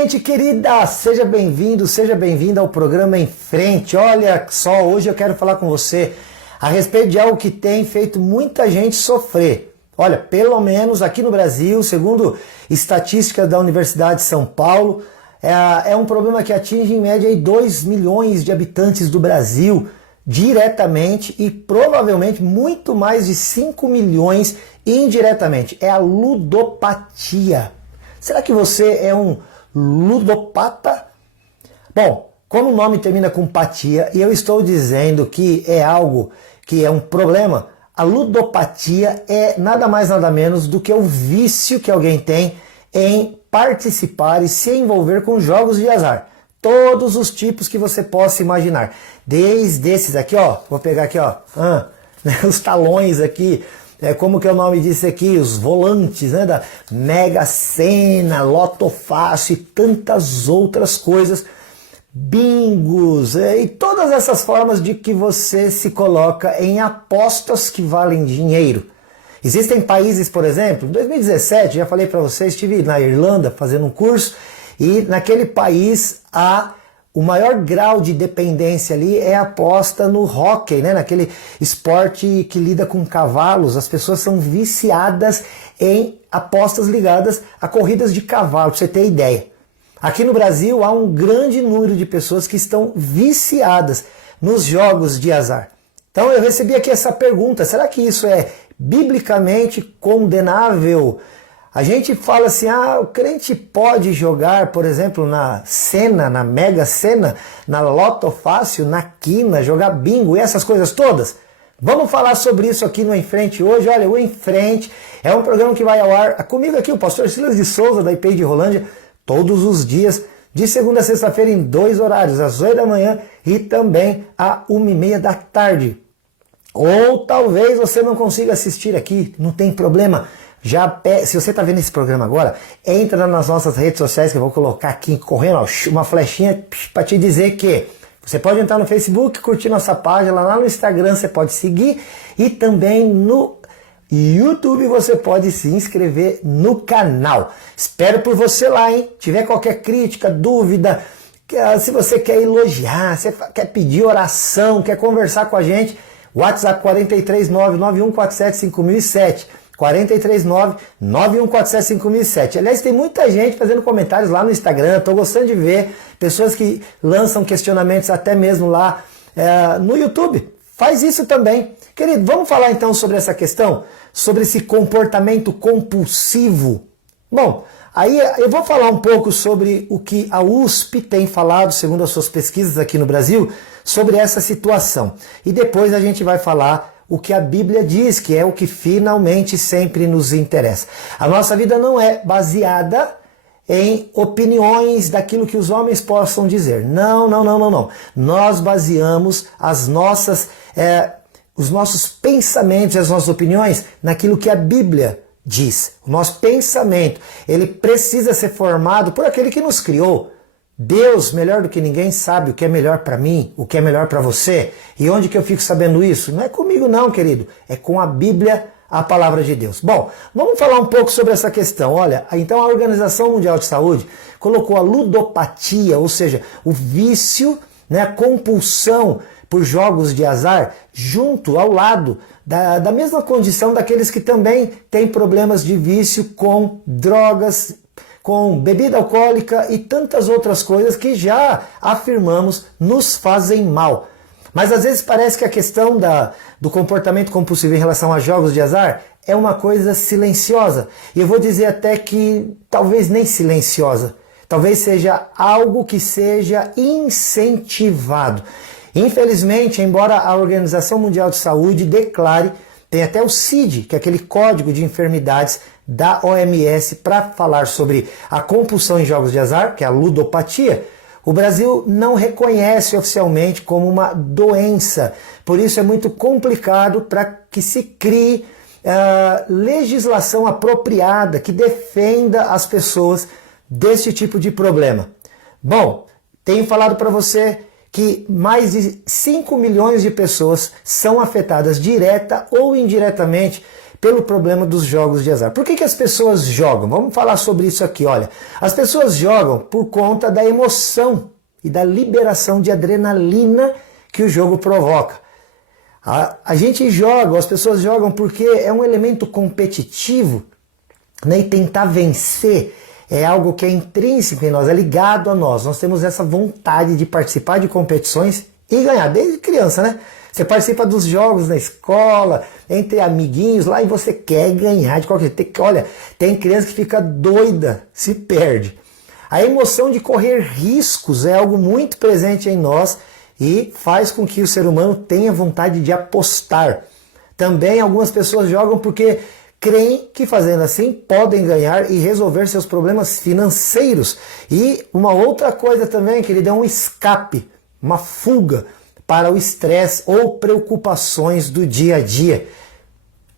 gente querida, seja bem-vindo, seja bem-vinda ao programa Em Frente. Olha só, hoje eu quero falar com você a respeito de algo que tem feito muita gente sofrer. Olha, pelo menos aqui no Brasil, segundo estatísticas da Universidade de São Paulo, é um problema que atinge em média 2 milhões de habitantes do Brasil diretamente e provavelmente muito mais de 5 milhões indiretamente. É a ludopatia. Será que você é um ludopata? Bom, como o nome termina com patia e eu estou dizendo que é algo que é um problema, a ludopatia é nada mais nada menos do que o vício que alguém tem em participar e se envolver com jogos de azar. Todos os tipos que você possa imaginar. Desde esses aqui, ó, vou pegar aqui, ó, os talões aqui, como que é o nome disso aqui, os volantes, né, da Mega Sena, Loto Fácil e tantas outras coisas, bingos e todas essas formas de que você se coloca em apostas que valem dinheiro. Existem países, por exemplo, em 2017, já falei para vocês, estive na Irlanda fazendo um curso e naquele país o maior grau de dependência ali é a aposta no hóquei, né? Naquele esporte que lida com cavalos. As pessoas são viciadas em apostas ligadas a corridas de cavalo, para você ter ideia. Aqui no Brasil há um grande número de pessoas que estão viciadas nos jogos de azar. Então eu recebi aqui essa pergunta, será que isso é biblicamente condenável? A gente fala assim, o crente pode jogar, por exemplo, na Sena, na Mega Sena, na Loto Fácil, na Quina, jogar bingo e essas coisas todas? Vamos falar sobre isso aqui no Em Frente hoje. Olha, o Em Frente é um programa que vai ao ar comigo aqui, o pastor Silas de Souza, da IPI de Rolândia, todos os dias, de segunda a sexta-feira, em 2 horários, às 8 da manhã e também às 1h30 da tarde. Ou talvez você não consiga assistir aqui, não tem problema. Se você está vendo esse programa agora, entra nas nossas redes sociais que eu vou colocar aqui correndo, ó, uma flechinha para te dizer que você pode entrar no Facebook, curtir nossa página, lá no Instagram você pode seguir e também no YouTube você pode se inscrever no canal. Espero por você lá, hein? Tiver qualquer crítica, dúvida, se você quer elogiar, se quer pedir oração, quer conversar com a gente, WhatsApp 439-9147-5007. 439-9147-5007. Aliás, tem muita gente fazendo comentários lá no Instagram, estou gostando de ver pessoas que lançam questionamentos até mesmo lá no YouTube. Faz isso também. Querido, vamos falar então sobre essa questão, sobre esse comportamento compulsivo. Bom, aí eu vou falar um pouco sobre o que a USP tem falado, segundo as suas pesquisas aqui no Brasil, sobre essa situação. E depois a gente vai falar o que a Bíblia diz, que é o que finalmente sempre nos interessa. A nossa vida não é baseada em opiniões daquilo que os homens possam dizer. Não. Nós baseamos os nossos pensamentos e as nossas opiniões naquilo que a Bíblia diz. O nosso pensamento, ele precisa ser formado por aquele que nos criou. Deus, melhor do que ninguém, sabe o que é melhor para mim, o que é melhor para você. E onde que eu fico sabendo isso? Não é comigo não, querido. É com a Bíblia, a palavra de Deus. Bom, vamos falar um pouco sobre essa questão. Olha, então a Organização Mundial de Saúde colocou a ludopatia, ou seja, o vício, né, a compulsão por jogos de azar, junto, ao lado da mesma condição daqueles que também têm problemas de vício com drogas, com bebida alcoólica e tantas outras coisas que já afirmamos nos fazem mal. Mas às vezes parece que a questão do comportamento compulsivo em relação a jogos de azar é uma coisa silenciosa. E eu vou dizer até que talvez nem silenciosa. Talvez seja algo que seja incentivado. Infelizmente, embora a Organização Mundial de Saúde declare, tem até o CID, que é aquele Código de Enfermidades da OMS, para falar sobre a compulsão em jogos de azar, que é a ludopatia, o Brasil não reconhece oficialmente como uma doença. Por isso é muito complicado para que se crie legislação apropriada que defenda as pessoas desse tipo de problema. Bom, tenho falado para você que mais de 5 milhões de pessoas são afetadas direta ou indiretamente pelo problema dos jogos de azar. Por que as pessoas jogam? Vamos falar sobre isso aqui, olha. As pessoas jogam por conta da emoção e da liberação de adrenalina que o jogo provoca. A gente joga, as pessoas jogam porque é um elemento competitivo, né? E tentar vencer é algo que é intrínseco em nós, é ligado a nós. Nós temos essa vontade de participar de competições e ganhar, desde criança, né? Você participa dos jogos na escola, entre amiguinhos lá, e você quer ganhar de qualquer jeito. Olha, tem criança que fica doida, se perde. A emoção de correr riscos é algo muito presente em nós e faz com que o ser humano tenha vontade de apostar. Também algumas pessoas jogam porque creem que fazendo assim podem ganhar e resolver seus problemas financeiros. E uma outra coisa também, que ele dá um escape, uma fuga para o estresse ou preocupações do dia a dia.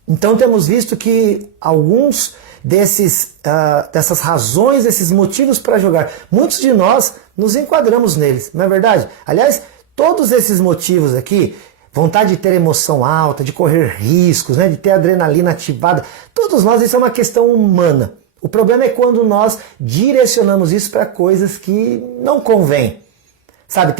Então temos visto que alguns dessas razões, esses motivos para jogar, muitos de nós nos enquadramos neles, não é verdade? Aliás, todos esses motivos aqui, vontade de ter emoção alta, de correr riscos, né, de ter adrenalina ativada, todos nós, isso é uma questão humana. O problema é quando nós direcionamos isso para coisas que não convêm. Sabe,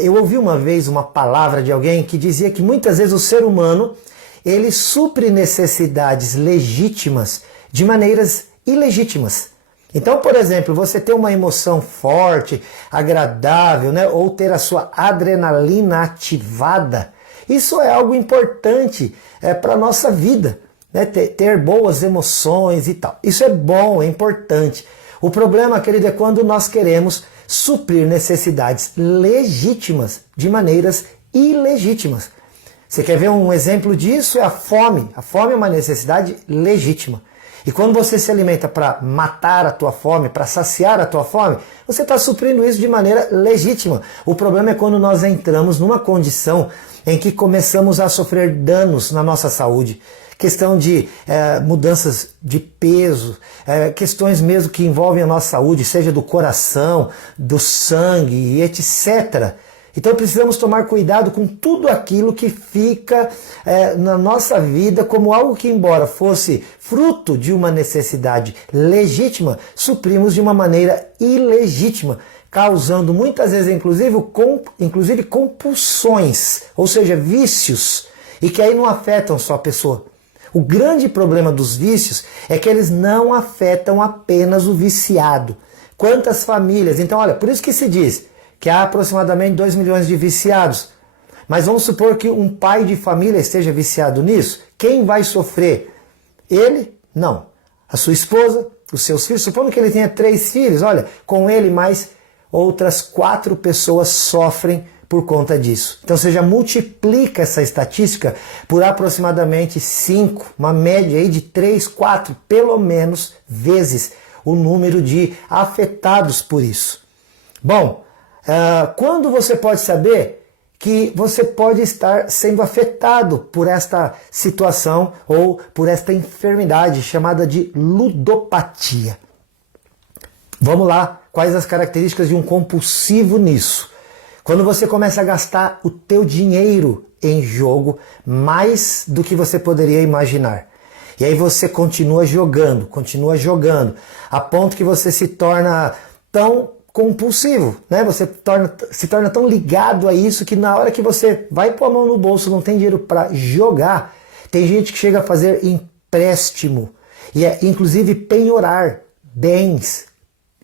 eu ouvi uma vez uma palavra de alguém que dizia que muitas vezes o ser humano, ele supre necessidades legítimas de maneiras ilegítimas. Então, por exemplo, você ter uma emoção forte, agradável, né, ou ter a sua adrenalina ativada, isso é algo importante para a nossa vida, né, ter boas emoções e tal. Isso é bom, é importante. O problema, querido, é quando nós queremos suprir necessidades legítimas de maneiras ilegítimas. Você quer ver um exemplo disso? É a fome. A fome é uma necessidade legítima. E quando você se alimenta para matar a tua fome, para saciar a tua fome, você está suprindo isso de maneira legítima. O problema é quando nós entramos numa condição em que começamos a sofrer danos na nossa saúde. Questão de mudanças de peso, questões mesmo que envolvem a nossa saúde, seja do coração, do sangue, etc. Então precisamos tomar cuidado com tudo aquilo que fica na nossa vida como algo que, embora fosse fruto de uma necessidade legítima, suprimos de uma maneira ilegítima, causando muitas vezes inclusive compulsões, ou seja, vícios, e que aí não afetam só a pessoa. O grande problema dos vícios é que eles não afetam apenas o viciado. Quantas famílias? Então, olha, por isso que se diz que há aproximadamente 2 milhões de viciados. Mas vamos supor que um pai de família esteja viciado nisso. Quem vai sofrer? Ele? Não. A sua esposa? Os seus filhos? Supondo que ele tenha 3 filhos, olha, com ele mais outras 4 pessoas sofrem por conta disso. Então você já multiplica essa estatística por aproximadamente 5, uma média aí de 3, 4, pelo menos, vezes o número de afetados por isso. Bom, quando você pode saber que você pode estar sendo afetado por esta situação ou por esta enfermidade chamada de ludopatia? Vamos lá, quais as características de um compulsivo nisso? Quando você começa a gastar o teu dinheiro em jogo mais do que você poderia imaginar. E aí você continua jogando, a ponto que você se torna tão compulsivo, né? Você se torna tão ligado a isso que na hora que você vai pôr a mão no bolso, não tem dinheiro para jogar, tem gente que chega a fazer empréstimo e inclusive penhorar bens,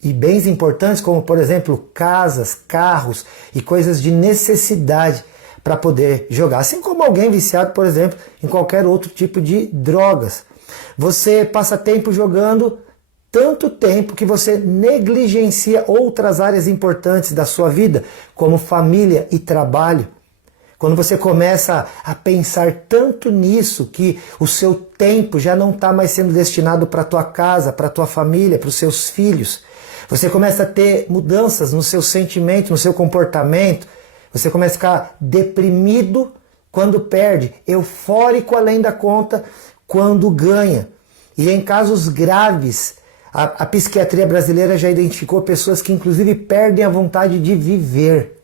e bens importantes como, por exemplo, casas, carros e coisas de necessidade para poder jogar. Assim como alguém viciado, por exemplo, em qualquer outro tipo de drogas. Você passa tempo jogando, tanto tempo que você negligencia outras áreas importantes da sua vida, como família e trabalho. Quando você começa a pensar tanto nisso que o seu tempo já não está mais sendo destinado para a tua casa, para a tua família, para os seus filhos. Você começa a ter mudanças no seu sentimento, no seu comportamento. Você começa a ficar deprimido quando perde, eufórico além da conta quando ganha. E em casos graves, a psiquiatria brasileira já identificou pessoas que inclusive perdem a vontade de viver.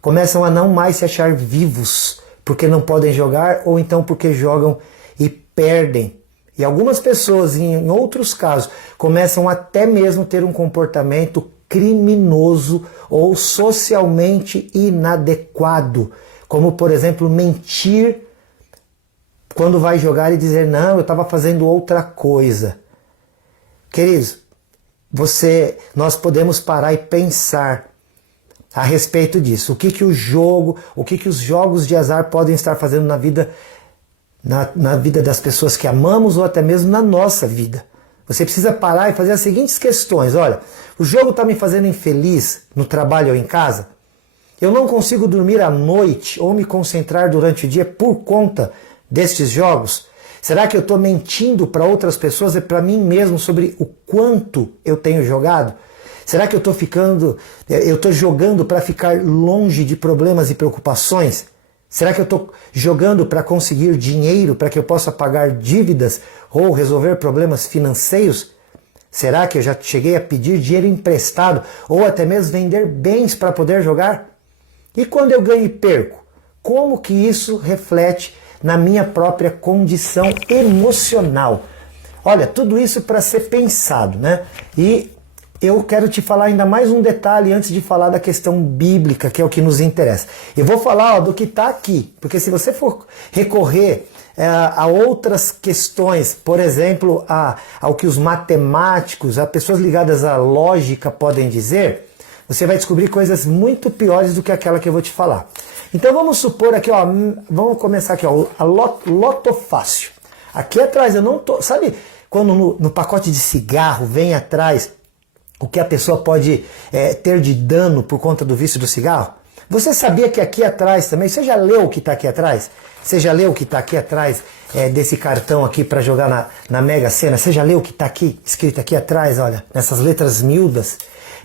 Começam a não mais se achar vivos, porque não podem jogar ou então porque jogam e perdem. E algumas pessoas, em outros casos, começam até mesmo a ter um comportamento criminoso ou socialmente inadequado, como, por exemplo, mentir quando vai jogar e dizer, não, eu estava fazendo outra coisa. Queridos, nós podemos parar e pensar a respeito disso. O que os jogos de azar podem estar fazendo na vida das pessoas que amamos ou até mesmo na nossa vida. Você precisa parar e fazer as seguintes questões. Olha, o jogo está me fazendo infeliz no trabalho ou em casa? Eu não consigo dormir à noite ou me concentrar durante o dia por conta destes jogos? Será que eu estou mentindo para outras pessoas e para mim mesmo sobre o quanto eu tenho jogado? Será que eu estou jogando para ficar longe de problemas e preocupações? Será que eu estou jogando para conseguir dinheiro para que eu possa pagar dívidas ou resolver problemas financeiros? Será que eu já cheguei a pedir dinheiro emprestado ou até mesmo vender bens para poder jogar? E quando eu ganho e perco, como que isso reflete na minha própria condição emocional? Olha, tudo isso para ser pensado, né? E eu quero te falar ainda mais um detalhe antes de falar da questão bíblica, que é o que nos interessa. Eu vou falar do que está aqui, porque se você for recorrer a outras questões, por exemplo, ao que os matemáticos, as pessoas ligadas à lógica podem dizer, você vai descobrir coisas muito piores do que aquela que eu vou te falar. Então vamos supor aqui, ó, vamos começar aqui, ó, a Loto Fácil. Aqui atrás eu não tô, sabe quando no pacote de cigarro vem atrás o que a pessoa pode ter de dano por conta do vício do cigarro? Você sabia que aqui atrás também, você já leu o que está aqui atrás? Você já leu o que está aqui atrás desse cartão aqui para jogar na Mega Sena? Você já leu o que está aqui, escrito aqui atrás, olha, nessas letras miúdas?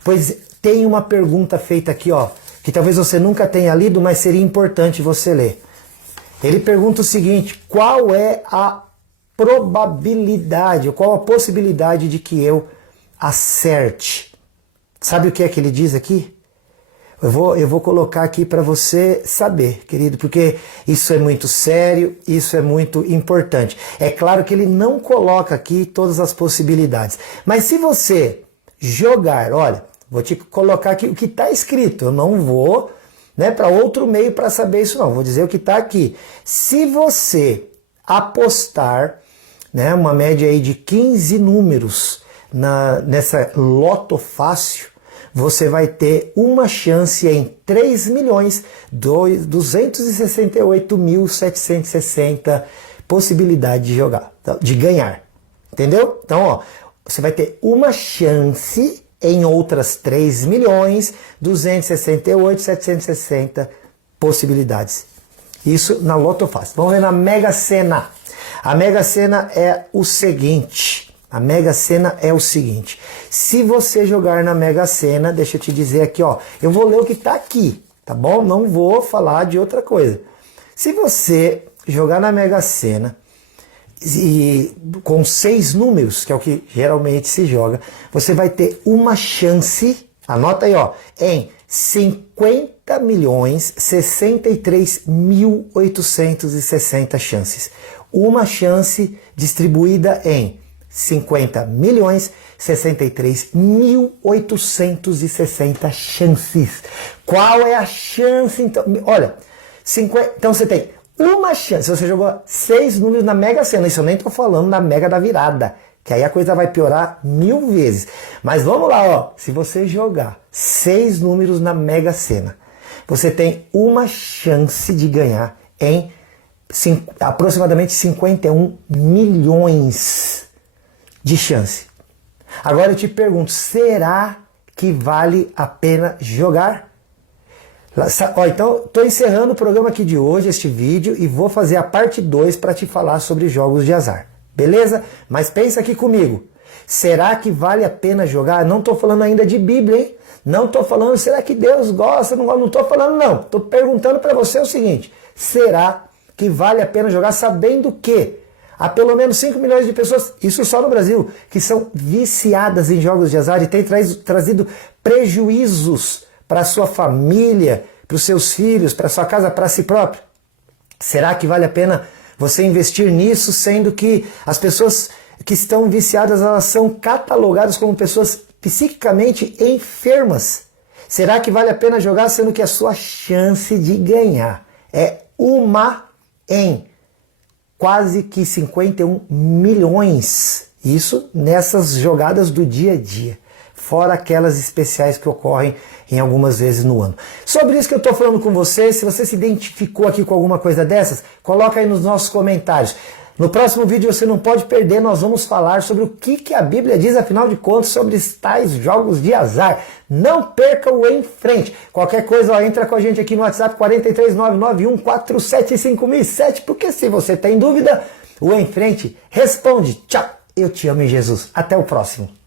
Pois tem uma pergunta feita aqui, ó, que talvez você nunca tenha lido, mas seria importante você ler. Ele pergunta o seguinte: qual é a probabilidade, ou qual a possibilidade de que eu acerte? Sabe o que é que ele diz aqui? Eu vou colocar aqui para você saber, querido, porque isso é muito sério, isso é muito importante. É claro que ele não coloca aqui todas as possibilidades, mas se você jogar, olha, vou te colocar aqui o que está escrito, eu não vou para outro meio para saber isso não, vou dizer o que está aqui. Se você apostar uma média aí de 15 números nessa Loto Fácil, você vai ter uma chance em 3.268.760 possibilidade de jogar, de ganhar. Entendeu? Então, ó, você vai ter uma chance em outras 3.268.760 possibilidades. Isso na Loto Fácil. Vamos ver na Mega Sena. A Mega Sena é o seguinte. A Mega Sena é o seguinte: se você jogar na Mega Sena, deixa eu te dizer aqui, ó, eu vou ler o que está aqui, tá bom? Não vou falar de outra coisa. Se você jogar na Mega Sena e com 6 números, que é o que geralmente se joga, você vai ter uma chance, anota aí, ó, em 50.063.860 chances. Uma chance distribuída em 50.063.860 chances. Qual é a chance, então? Olha, então você tem uma chance. Você jogou 6 números na Mega Sena. Isso eu nem estou falando na Mega da Virada, que aí a coisa vai piorar 1000 vezes. Mas vamos lá, ó. Se você jogar 6 números na Mega Sena, você tem uma chance de ganhar em aproximadamente 51 milhões de chance. Agora eu te pergunto, será que vale a pena jogar? Ó, então, estou encerrando o programa aqui de hoje, este vídeo, e vou fazer a parte 2 para te falar sobre jogos de azar. Beleza? Mas pensa aqui comigo. Será que vale a pena jogar? Não estou falando ainda de Bíblia, hein? Não estou falando, será que Deus gosta? Não estou falando, não. Estou perguntando para você o seguinte: será que vale a pena jogar sabendo que há pelo menos 5 milhões de pessoas, isso só no Brasil, que são viciadas em jogos de azar e têm trazido prejuízos para a sua família, para os seus filhos, para a sua casa, para si próprio? Será que vale a pena você investir nisso, sendo que as pessoas que estão viciadas, elas são catalogadas como pessoas psiquicamente enfermas. Será que vale a pena jogar, sendo que a sua chance de ganhar é uma em quase que 51 milhões? Isso nessas jogadas do dia a dia, fora aquelas especiais que ocorrem em algumas vezes no ano. Sobre isso que eu estou falando com você, se você se identificou aqui com alguma coisa dessas, coloca aí nos nossos comentários. No próximo vídeo você não pode perder, nós vamos falar sobre o que a Bíblia diz, afinal de contas, sobre tais jogos de azar. Não perca o Em Frente. Qualquer coisa, ó, entra com a gente aqui no WhatsApp 43991475007, porque se você tem dúvida, o Em Frente responde. Tchau, eu te amo em Jesus. Até o próximo.